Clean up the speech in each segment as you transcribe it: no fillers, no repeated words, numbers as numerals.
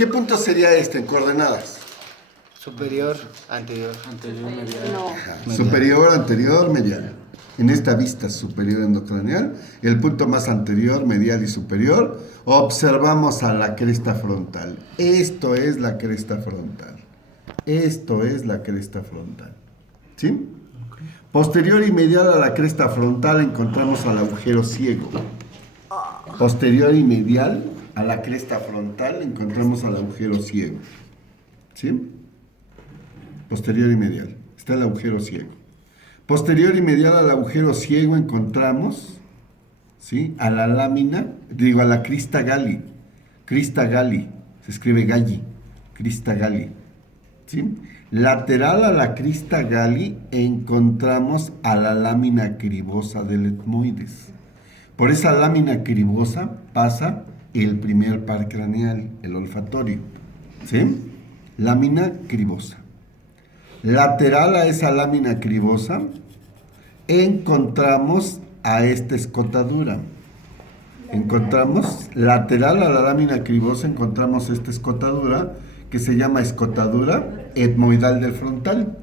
¿Qué punto sería este en coordenadas? Superior, anterior. Anterior, medial. No. Ajá. Medial. Superior, anterior, medial. En esta vista superior endocranial, el punto más anterior, medial y superior, observamos a la cresta frontal. Esto es la cresta frontal. Esto es la cresta frontal. ¿Sí? Posterior y medial a la cresta frontal encontramos al agujero ciego. Posterior y medial a la cresta frontal encontramos al agujero ciego. ¿Sí? Posterior y medial. Está el agujero ciego. Posterior y medial al agujero ciego encontramos, ¿sí?, a la lámina, a la crista Galli. Crista Galli. Se escribe Galli. Crista Galli. ¿Sí? Lateral a la crista Galli encontramos a la lámina cribosa del etmoides. Por esa lámina cribosa pasa el primer par craneal, el olfatorio. ¿Sí? Lámina cribosa. Lateral a esa lámina cribosa encontramos a esta escotadura. Lateral a la lámina cribosa encontramos esta escotadura que se llama escotadura etmoidal del frontal,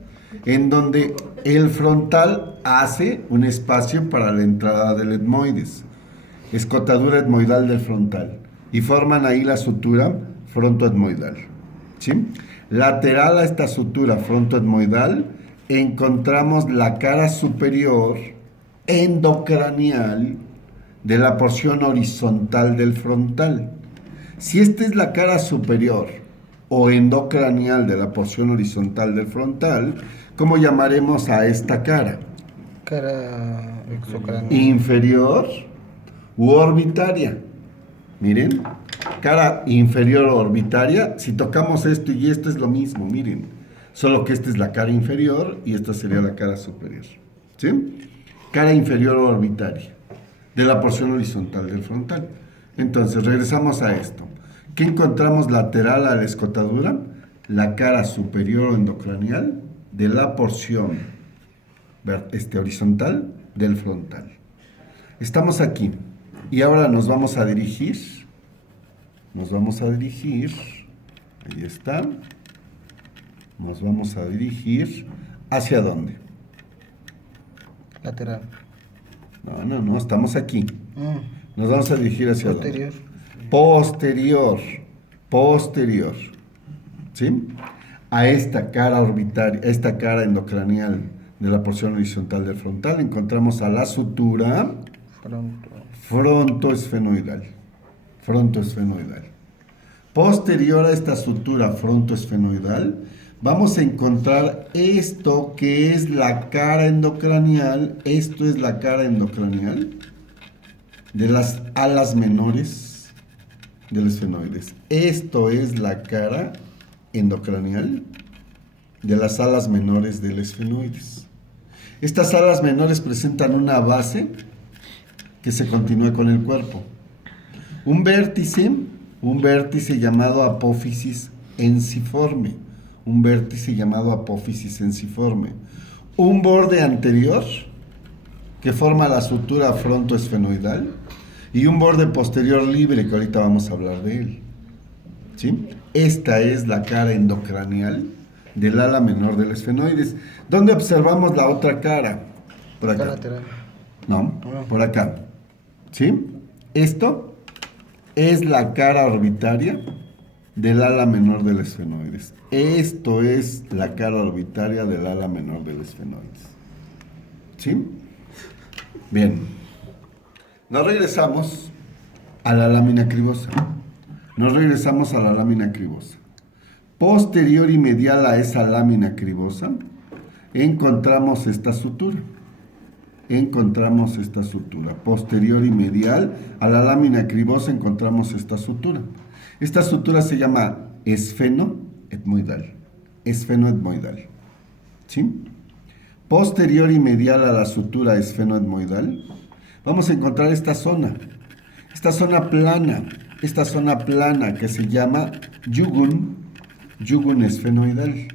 en donde el frontal hace un espacio para la entrada del etmoides. Escotadura etmoidal del frontal. Y forman ahí la sutura frontoetmoidal. ¿Sí? Lateral a esta sutura frontoetmoidal encontramos la cara superior endocranial de la porción horizontal del frontal. Si esta es la cara superior o endocranial de la porción horizontal del frontal, ¿cómo llamaremos a esta cara? Cara exocranial. Inferior u orbitaria. Miren, cara inferior o orbitaria. Si tocamos esto y esto es lo mismo, miren. Solo que esta es la cara inferior y esta sería la cara superior. ¿Sí? Cara inferior o orbitaria de la porción horizontal del frontal. Entonces, regresamos a esto. ¿Qué encontramos lateral a la escotadura? La cara superior o endocranial de la porción horizontal del frontal. Estamos aquí y ahora nos vamos a dirigir. Ahí está. Nos vamos a dirigir. ¿Hacia dónde? Lateral. No, estamos aquí. Nos vamos a dirigir hacia Posterior. dónde? Posterior. ¿Sí? A esta cara orbitaria, a esta cara endocranial de la porción horizontal del frontal, encontramos a la sutura frontoesfenoidal. Posterior a esta sutura frontoesfenoidal, vamos a encontrar esto que es la cara endocranial. Esto es la cara endocranial de las alas menores del esfenoides. Esto es la cara endocranial de las alas menores del esfenoides. Estas alas menores presentan una base que se continúa con el cuerpo. Un vértice llamado apófisis ensiforme. Un borde anterior que forma la sutura frontoesfenoidal y un borde posterior libre que ahorita vamos a hablar de él. ¿Sí? Esta es la cara endocranial del ala menor del esfenoides. ¿Dónde observamos la otra cara? Por acá. Lateral. No, por acá. ¿Sí? Esto es la cara orbitaria del ala menor del esfenoides. Esto es la cara orbitaria del ala menor del esfenoides. ¿Sí? Bien. Nos regresamos a la lámina cribosa. Posterior y medial a esa lámina cribosa, encontramos esta sutura. Posterior y medial a la lámina cribosa encontramos esta sutura. Esta sutura se llama esfenoetmoidal. ¿Sí? Posterior y medial a la sutura esfenoetmoidal, vamos a encontrar esta zona plana que se llama yugun esfenoidal.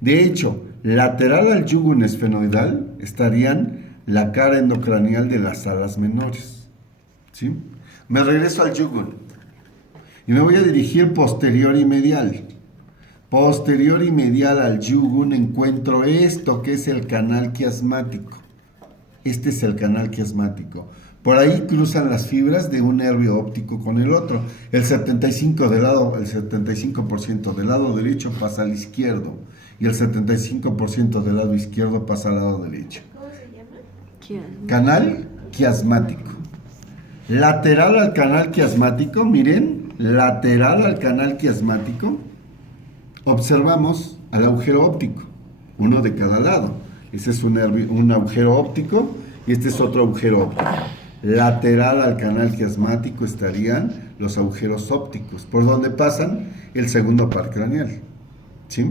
De hecho, lateral al yugun esfenoidal estarían la cara endocranial de las alas menores. ¿Sí? Me regreso al yugun Y me voy a dirigir posterior y medial. Posterior y medial al yugun encuentro esto que es el canal quiasmático. Este es el canal quiasmático. Por ahí cruzan las fibras de un nervio óptico con el otro. El 75% del lado derecho pasa al izquierdo y el 75% del lado izquierdo pasa al lado derecho. ¿Cómo se llama? Canal quiasmático. Lateral al canal quiasmático, miren, lateral al canal quiasmático, observamos al agujero óptico, uno de cada lado. Ese es un agujero óptico y este es otro agujero óptico. Lateral al canal quiasmático estarían los agujeros ópticos, por donde pasan el segundo par craneal. ¿Sí?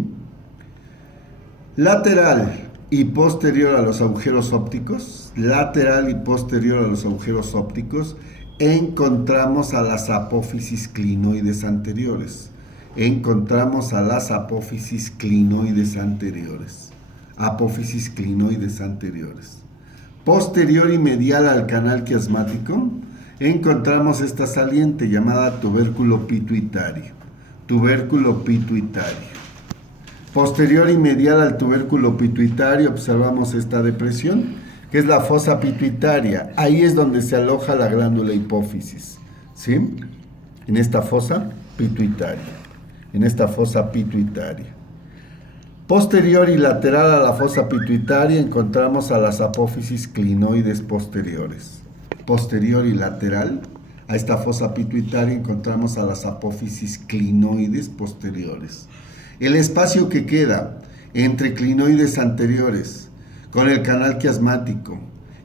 Lateral y posterior a los agujeros ópticos, lateral y posterior a los agujeros ópticos, encontramos a las apófisis clinoides anteriores. Encontramos a las apófisis clinoides anteriores. Apófisis clinoides anteriores. Posterior y medial al canal quiasmático, encontramos esta saliente llamada tubérculo pituitario. Tubérculo pituitario. Posterior y medial al tubérculo pituitario observamos esta depresión, que es la fosa pituitaria. Ahí es donde se aloja la glándula hipófisis, ¿sí? En esta fosa pituitaria. En esta fosa pituitaria. Posterior y lateral a la fosa pituitaria encontramos a las apófisis clinoides posteriores. Posterior y lateral a esta fosa pituitaria encontramos a las apófisis clinoides posteriores. El espacio que queda entre clinoides anteriores con el canal quiasmático,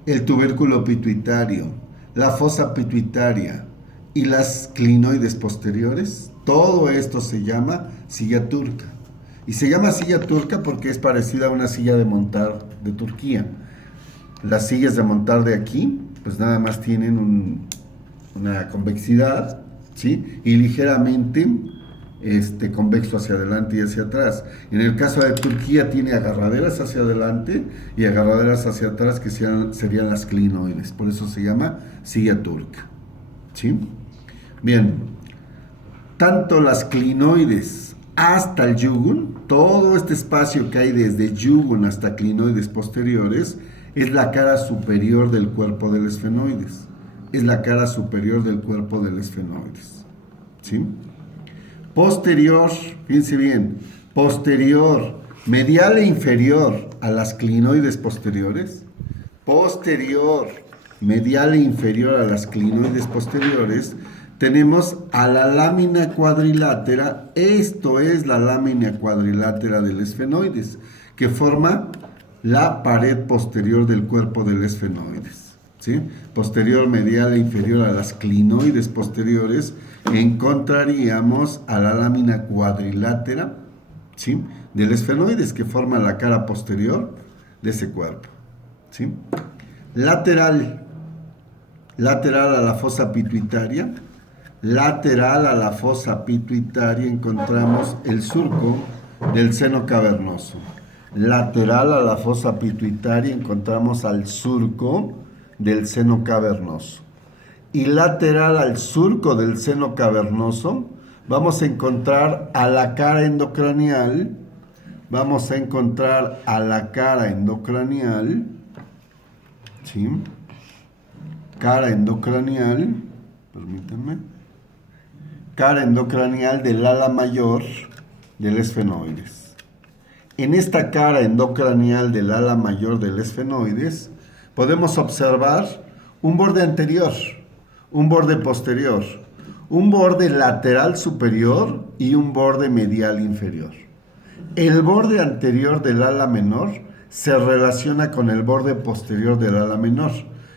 el tubérculo pituitario, la fosa pituitaria y las clinoides posteriores, todo esto se llama silla turca. Y se llama silla turca porque es parecida a una silla de montar de Turquía. Las sillas de montar de aquí, pues nada más tienen una convexidad, ¿sí? Y ligeramente convexo hacia adelante y hacia atrás. En el caso de Turquía tiene agarraderas hacia adelante y agarraderas hacia atrás que serían las clinoides. Por eso se llama silla turca, ¿sí? Bien, tanto las clinoides hasta el yugun, todo este espacio que hay desde yugun hasta clinoides posteriores, es la cara superior del cuerpo del esfenoides. Es la cara superior del cuerpo del esfenoides. ¿Sí? Posterior, fíjense bien, posterior, medial e inferior a las clinoides posteriores. Posterior, medial e inferior a las clinoides posteriores, tenemos a la lámina cuadrilátera. Esto es la lámina cuadrilátera del esfenoides, que forma la pared posterior del cuerpo del esfenoides, ¿sí? Posterior, medial e inferior a las clinoides posteriores, encontraríamos a la lámina cuadrilátera, ¿sí? Del esfenoides, que forma la cara posterior de ese cuerpo, ¿sí? Lateral a la fosa pituitaria. Lateral a la fosa pituitaria encontramos el surco del seno cavernoso. Lateral a la fosa pituitaria encontramos al surco del seno cavernoso. Y lateral al surco del seno cavernoso vamos a encontrar a la cara endocranial. Vamos a encontrar a la cara endocranial. ¿Sí? Cara endocranial. Permítanme. Cara endocranial del ala mayor del esfenoides. En esta cara endocranial del ala mayor del esfenoides podemos observar un borde anterior, un borde posterior, un borde lateral superior y un borde medial inferior. El borde anterior del ala menor se relaciona con el borde posterior del ala menor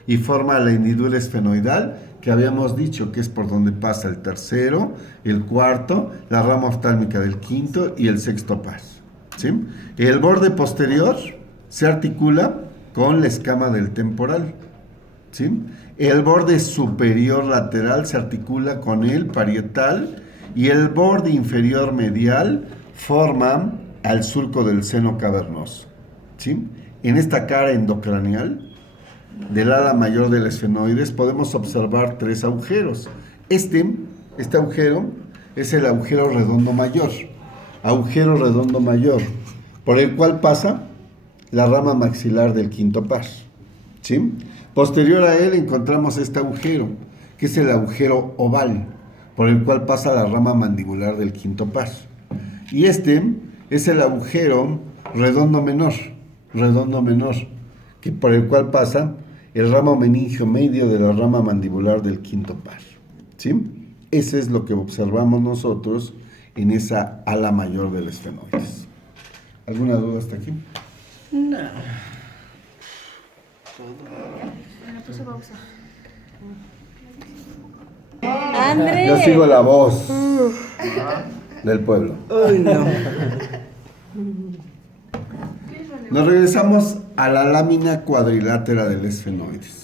y forma la hendidura esfenoidal, que habíamos dicho que es por donde pasa el tercero, el cuarto, la rama oftálmica del quinto y el sexto paso, ¿sí? El borde posterior se articula con la escama del temporal, ¿sí? El borde superior lateral se articula con el parietal y el borde inferior medial forma al surco del seno cavernoso, ¿sí? En esta cara endocranial del ala mayor del esfenoides podemos observar tres agujeros. Este agujero es el agujero redondo mayor, por el cual pasa la rama maxilar del quinto par, ¿sí? Posterior a él encontramos este agujero, que es el agujero oval, por el cual pasa la rama mandibular del quinto par. Y este es el agujero redondo menor, que por el cual pasa el ramo meningio medio de la rama mandibular del quinto par, ¿sí? Ese es lo que observamos nosotros en esa ala mayor del esfenoides. ¿Alguna duda hasta aquí? No. Me puse pausa. André. Yo sigo la voz del pueblo. Uy, no. Nos regresamos a la lámina cuadrilátera del esfenoides.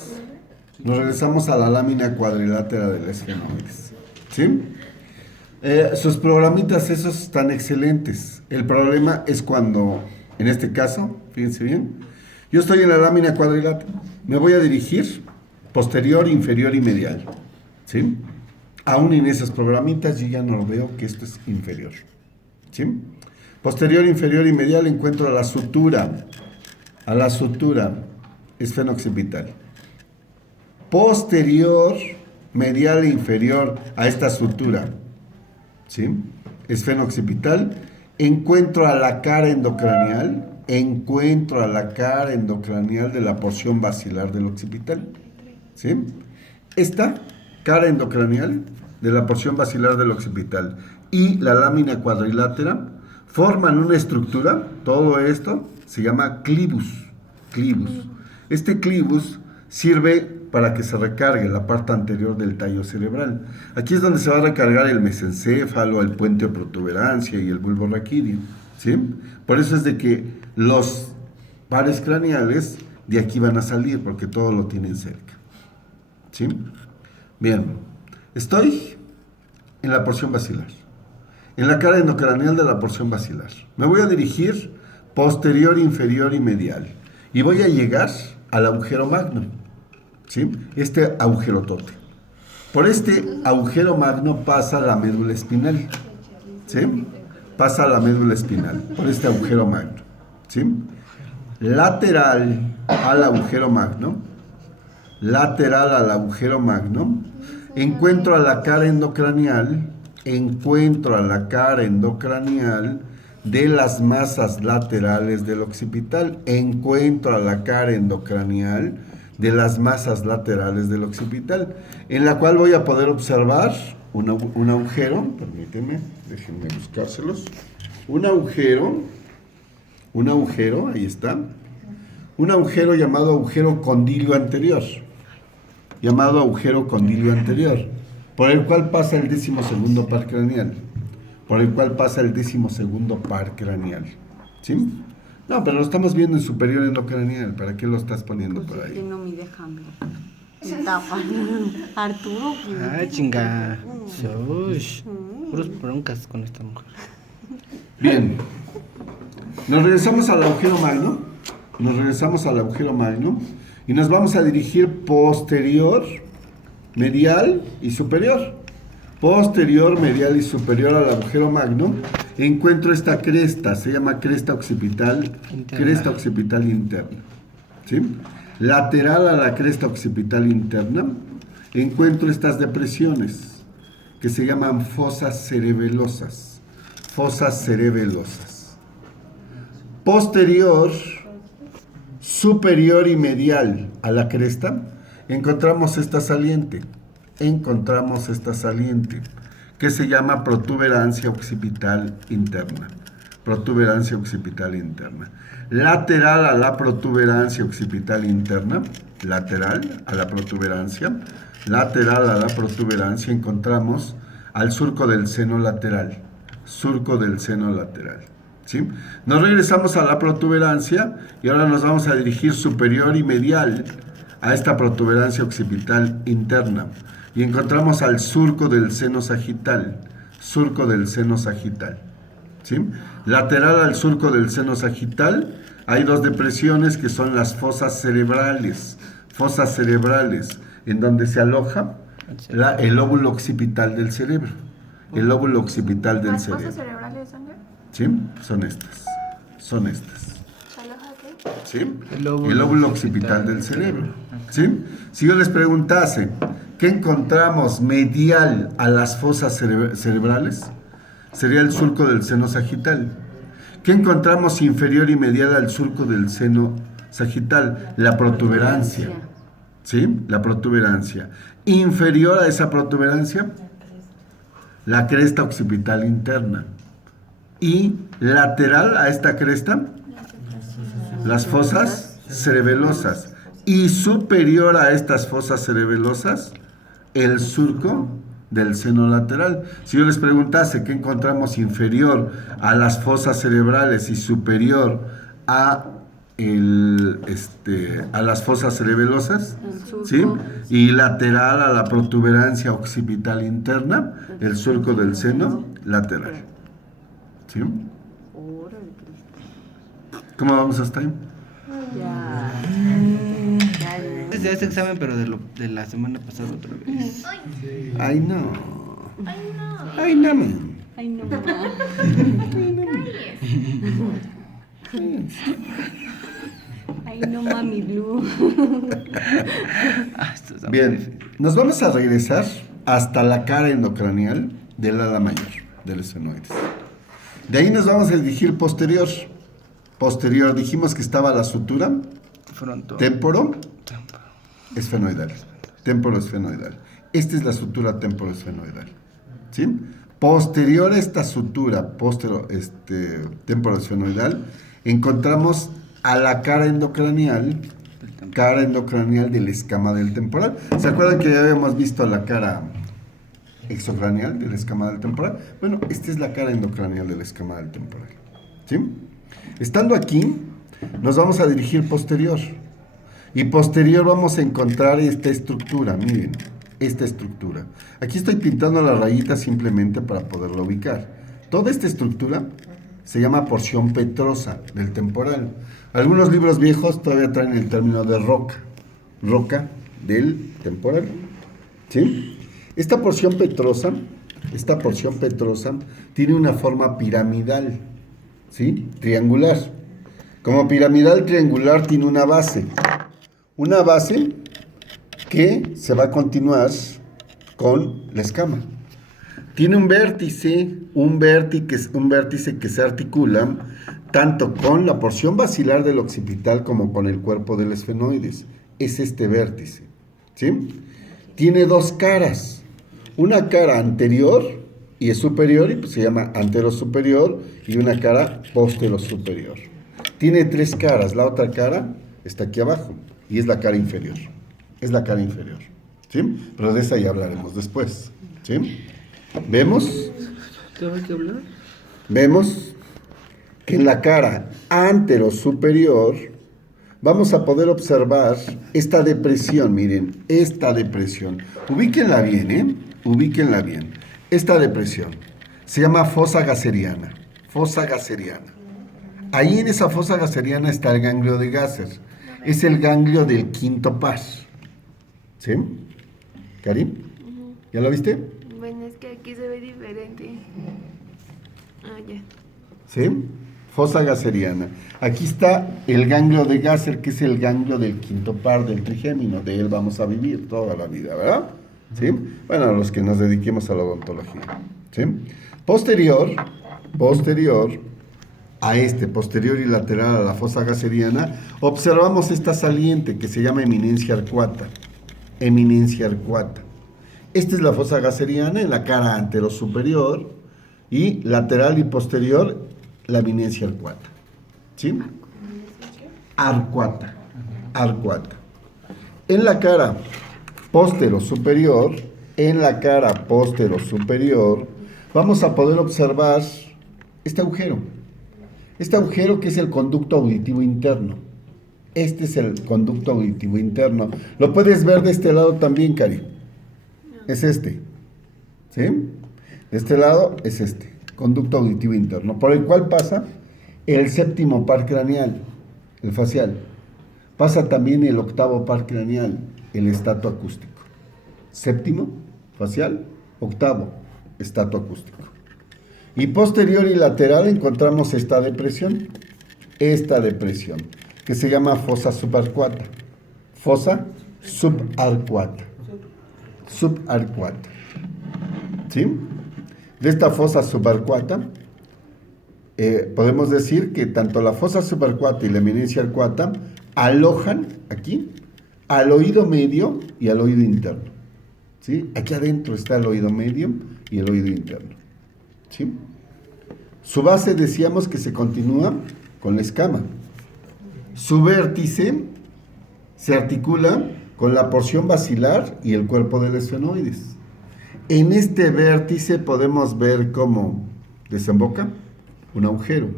¿Sí? Sus programitas esos están excelentes. El problema es cuando, en este caso, fíjense bien, yo estoy en la lámina cuadrilátera. Me voy a dirigir posterior, inferior y medial. ¿Sí? Aún en esas programitas yo ya no veo que esto es inferior. ¿Sí? Posterior, inferior y medial encuentro a la sutura esfeno-occipital. Posterior, medial e inferior a esta sutura, ¿sí? Esfeno-occipital, encuentro a la cara endocranial de la porción basilar del occipital, ¿sí? Esta cara endocranial de la porción basilar del occipital y la lámina cuadrilátera forman una estructura, todo esto se llama clivus. Este clivus sirve para que se recargue la parte anterior del tallo cerebral. Aquí es donde se va a recargar el mesencéfalo, el puente o protuberancia y el bulbo raquídeo, ¿sí? Por eso es de que los pares craneales de aquí van a salir, porque todo lo tienen cerca, ¿sí? Bien, estoy en la porción basilar, en la cara endocranial de la porción basilar. Me voy a dirigir posterior, inferior y medial. Y voy a llegar al agujero magno, ¿sí? Este agujerotote. Por este agujero magno pasa la médula espinal, ¿sí? Pasa la médula espinal, por este agujero magno, ¿sí? Lateral al agujero magno, encuentro a la cara endocranial de las masas laterales del occipital. En la cual voy a poder observar un agujero, permítanme, déjenme buscárselos. Un agujero, ahí está. Un agujero llamado agujero condilio anterior. Por el cual pasa el 12º par craneal. ¿Sí? No, pero lo estamos viendo en superior endocranial. ¿Para qué lo estás poniendo por ahí? Que no me dejan ver. Me tapan. Arturo. Ah, chinga. Ush. Puros broncas con esta mujer. Bien. Nos regresamos al agujero magno. Y nos vamos a dirigir posterior, medial y superior. Posterior, medial y superior al agujero magno, encuentro esta cresta, se llama cresta occipital interna. ¿Sí? Lateral a la cresta occipital interna, encuentro estas depresiones que se llaman fosas cerebelosas. Posterior, superior y medial a la cresta, encontramos esta saliente, que se llama protuberancia occipital interna. Lateral a la protuberancia occipital interna, encontramos al surco del seno lateral. ¿Sí? Nos regresamos a la protuberancia y ahora nos vamos a dirigir superior y medial a esta protuberancia occipital interna. Y encontramos al surco del seno sagital. ¿Sí? Lateral al surco del seno sagital hay dos depresiones que son las fosas cerebrales, en donde se aloja el lóbulo occipital del cerebro. el lóbulo occipital del ¿Las fosas cerebro. cerebrales, sangre? ¿Sí? Son estas. Son estas. ¿Se aloja qué? ¿Sí? El lóbulo El lóbulo occipital occipital del del cerebro. ¿Sí? Si yo les preguntase, ¿qué encontramos medial a las fosas cerebrales? Sería el surco del seno sagital. ¿Qué encontramos inferior y medial al surco del seno sagital? La protuberancia. ¿Sí? La protuberancia. Inferior a esa protuberancia, la cresta occipital interna. Y lateral a esta cresta, las fosas cerebelosas. Y superior a estas fosas cerebelosas, el surco del seno lateral. Si yo les preguntase qué encontramos inferior a las fosas cerebrales y superior a a las fosas cerebelosas, ¿sí? Y lateral a la protuberancia occipital interna, el surco del seno lateral. ¿Sí? ¿Cómo vamos hasta ahí? Ya. Desde este examen, pero de la semana pasada otra vez. Ay, no. Ay, no, man. Ay, no. Ay, no, mami Blue. Esto está muy Bien, difícil. nos vamos a regresar hasta la cara endocranial del ala mayor, del esfenoides. De ahí nos vamos a dirigir posterior. Posterior, dijimos que estaba la sutura Fronto. temporo esfenoidal. Temporo esfenoidal. Esta es la sutura temporo esfenoidal. ¿Sí? Posterior a esta sutura temporo esfenoidal, encontramos a la cara endocranial del escama del temporal. ¿Se acuerdan que ya habíamos visto la cara exocranial del escama del temporal? Bueno, esta es la cara endocranial del escama del temporal. ¿Sí? Estando aquí, nos vamos a dirigir posterior. Y posterior vamos a encontrar esta estructura, miren, esta estructura. Aquí estoy pintando la rayita simplemente para poderla ubicar. Toda esta estructura se llama porción petrosa del temporal. Algunos libros viejos todavía traen el término de roca del temporal. ¿Sí? Esta porción petrosa tiene una forma piramidal, ¿sí? Triangular. Como piramidal triangular tiene una base que se va a continuar con la escama. Tiene un vértice que se articula tanto con la porción basilar del occipital como con el cuerpo del esfenoides. Es este vértice, ¿sí? Tiene dos caras, una cara anterior y es superior y pues se llama antero-superior, y una cara postero-superior. Tiene tres caras, la otra cara está aquí abajo y es la cara inferior. ¿Sí? Pero de esa ya hablaremos después, ¿sí? ¿Vemos? ¿Tengo que hablar? Vemos que en la cara antero-superior vamos a poder observar esta depresión, miren, esta depresión. Ubíquenla bien, ¿eh? Ubíquenla bien. Esta depresión se llama fosa gasseriana. Fosa gasseriana. Ahí en esa fosa gasseriana está el ganglio de Gasser. Es el ganglio del quinto par. ¿Sí? ¿Karim? ¿Ya lo viste? Bueno, es que aquí se ve diferente. Ah, ya. ¿Sí? Fosa gasseriana. Aquí está el ganglio de Gasser, que es el ganglio del quinto par del trigémino. De él vamos a vivir toda la vida, ¿verdad? ¿Sí? Bueno, los que nos dediquemos a la odontología. ¿Sí? Posterior y lateral a la fosa gasseriana, observamos esta saliente que se llama eminencia arcuata. Esta es la fosa gasseriana en la cara antero-superior y lateral y posterior la eminencia arcuata. ¿Sí? Arcuata. En la cara postero-superior, vamos a poder observar este agujero. Este agujero que es el conducto auditivo interno. Este es el conducto auditivo interno. Lo puedes ver de este lado también, Cari. Es este. ¿Sí? De este lado es este. Conducto auditivo interno. Por el cual pasa el séptimo par craneal, el facial. Pasa también el octavo par craneal, el estato acústico. Séptimo, facial, octavo, estatoacústico. Y posterior y lateral encontramos esta depresión, que se llama fosa subarcuata. Fosa subarcuata. Subarcuata. ¿Sí? De esta fosa subarcuata, podemos decir que tanto la fosa subarcuata y la eminencia arcuata alojan aquí al oído medio y al oído interno. ¿Sí? Aquí adentro está el oído medio y el oído interno. ¿Sí? Su base decíamos que se continúa con la escama. Su vértice se articula con la porción basilar y el cuerpo del esfenoides. En este vértice podemos ver cómo desemboca un agujero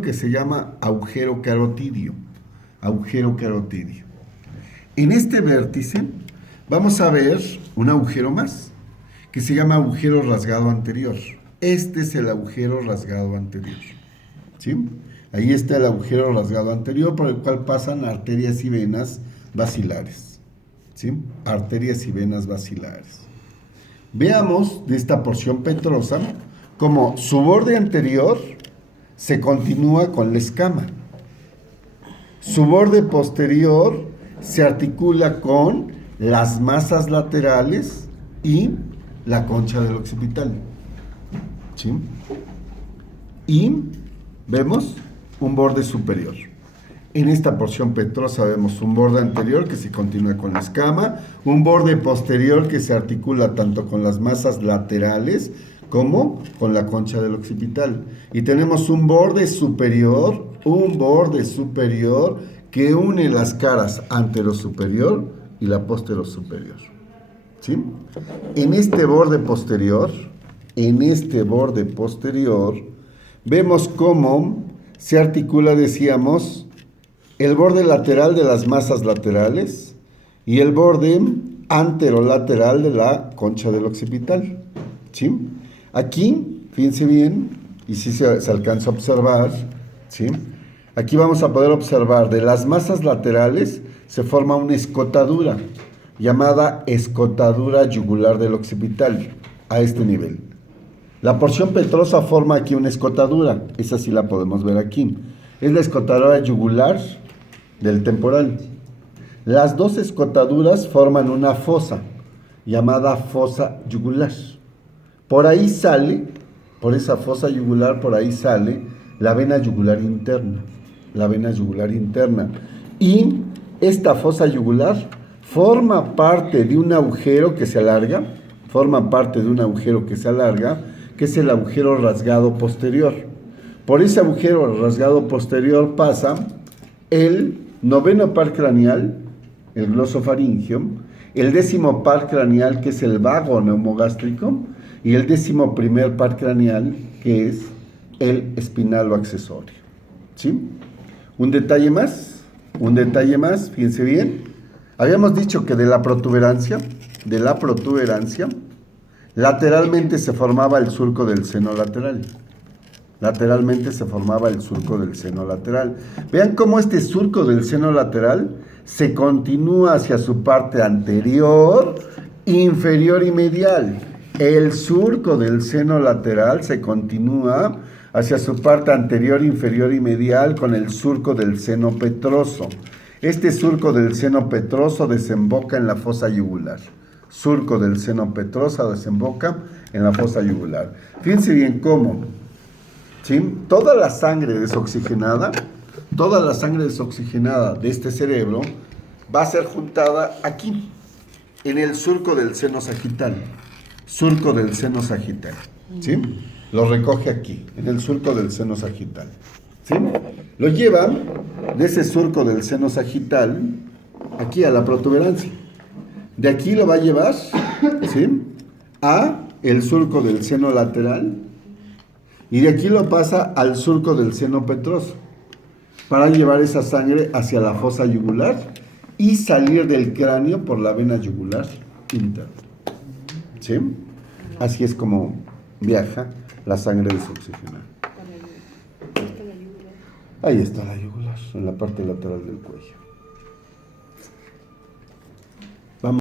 que se llama agujero carotidio. En este vértice vamos a ver un agujero más, que se llama agujero rasgado anterior. Este es el agujero rasgado anterior. ¿Sí? Ahí está el agujero rasgado anterior por el cual pasan arterias y venas basilares. ¿Sí? Arterias y venas basilares. Veamos de esta porción petrosa cómo su borde anterior se continúa con la escama. Su borde posterior se articula con las masas laterales y la concha del occipital. ¿Sí? Y vemos un borde superior. En esta porción petrosa vemos un borde anterior que se continúa con la escama, un borde posterior que se articula tanto con las masas laterales como con la concha del occipital. Y tenemos un borde superior que une las caras anterosuperior y la posterosuperior. ¿Sí? En este borde posterior, vemos cómo se articula, decíamos, el borde lateral de las masas laterales y el borde anterolateral de la concha del occipital. ¿Sí? Aquí, fíjense bien, y si se alcanza a observar, ¿sí? Aquí vamos a poder observar de las masas laterales se forma una escotadura llamada escotadura yugular del occipital a este nivel. La porción petrosa forma aquí una escotadura, esa sí la podemos ver aquí. Es la escotadura yugular del temporal. Las dos escotaduras forman una fosa llamada fosa yugular. Por ahí sale, por esa fosa yugular, por ahí sale la vena yugular interna. Y esta fosa yugular forma parte de un agujero que se alarga, que es el agujero rasgado posterior. Por ese agujero rasgado posterior pasa el noveno par craneal, el glosofaringio, el 10º par craneal, que es el vago neumogástrico, y el 11º par craneal, que es el espinalo accesorio. ¿Sí? Un detalle más, fíjense bien. Habíamos dicho que de la protuberancia, lateralmente se formaba el surco del seno lateral. Vean cómo este surco del seno lateral se continúa hacia su parte anterior, inferior y medial. El surco del seno lateral se continúa hacia su parte anterior, inferior y medial con el surco del seno petroso. Este surco del seno petroso desemboca en la fosa yugular. Fíjense bien cómo, ¿sí? Toda la sangre desoxigenada de este cerebro va a ser juntada aquí, en el surco del seno sagital. ¿Sí? Lo recoge aquí, en el surco del seno sagital. ¿Sí? Lo lleva de ese surco del seno sagital aquí a la protuberancia. De aquí lo va a llevar, ¿sí?, a el surco del seno lateral, y de aquí lo pasa al surco del seno petroso para llevar esa sangre hacia la fosa yugular y salir del cráneo por la vena yugular interna. ¿Sí? Así es como viaja la sangre desoxigenada. Ahí está la yugular, en la parte lateral del cuello.